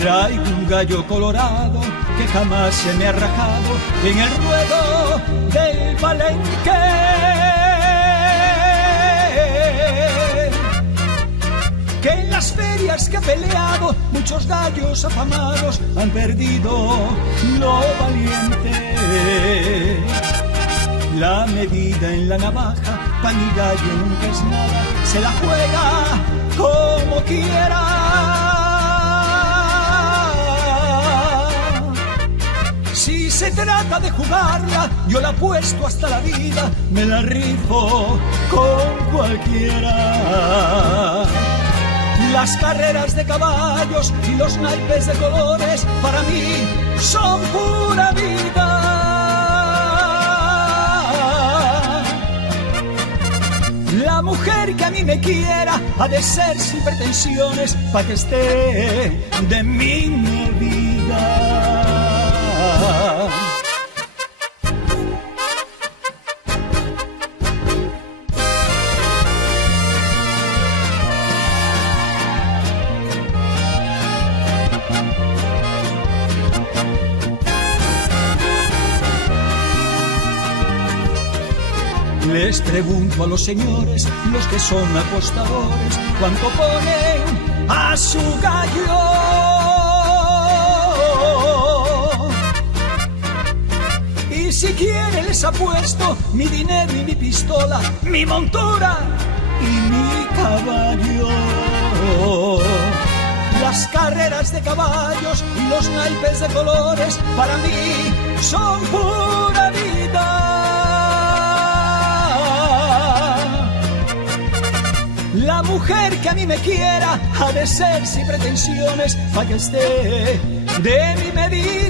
Traigo un gallo colorado que jamás se me ha rajado en el ruedo del Palenque. Que en las ferias que he peleado muchos gallos afamados han perdido lo valiente. La medida en la navaja pa' mi gallo nunca es nada, se la juega como quiera. Si se trata de jugarla, yo la apuesto hasta la vida, me la rifo con cualquiera. Las carreras de caballos y los naipes de colores para mí son pura vida. La mujer que a mí me quiera ha de ser sin pretensiones pa' que esté de mi medida. Les pregunto a los señores, los que son apostadores, cuánto ponen a su gallo. Y si quieren les apuesto mi dinero y mi pistola, mi montura y mi caballo. Las carreras de caballos y los naipes de colores para mí son pura vida. La mujer que a mí me quiera ha de ser sin pretensiones pa' que esté de mi medida.